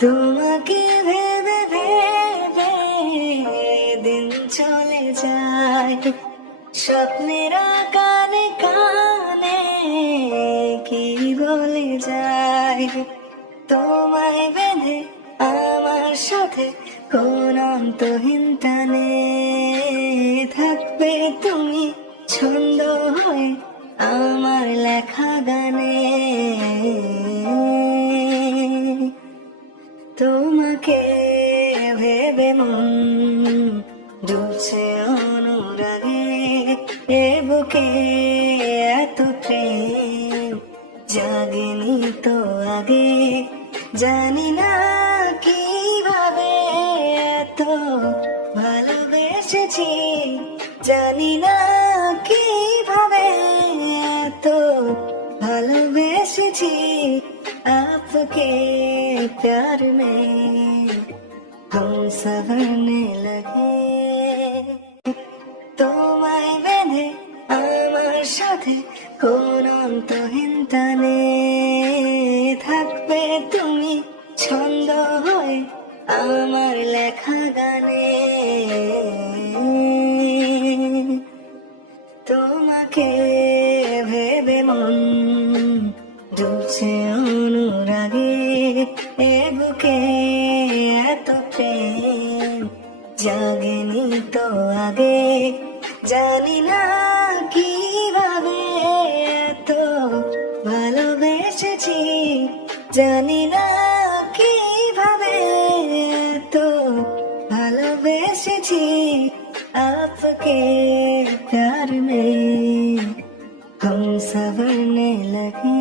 তোমাকে ভেবে ভেবে দিন চলে যায়, স্বপ্নের কানে কানে কি বলে যায়। তোমায় বেঁধে আমার সাথে কোন অন্তহীন টানে থাকবে তুমি ছন্দ হয়ে আমার লেখা গানে। তোমাকে ভেবে মন ডুবছে অনুরাগে, এ বুকে এত প্রেম জাগেনি তো আগে। জানি না কিভাবে এত ভালোবেসেছি, জানি না কিভাবে এত ভালোবেসেছি। आपके प्यार में हम संवरने लगे। তোমায় বেঁধে আমার সাথে কোন অন্তহীন টানে থাকবে তুমি ছন্দ হয়ে আমার লেখা গানে। তোমাকে ভেবে মন ডুবছে অনুরাগে, এ বুকে এত প্রেম জাগেনি তো আগে। জানি না কিভাবে এত ভালোবেসেছি, জানি না কিভাবে এত ভালোবেসেছি। आपके प्यार में हम संवरने लगे।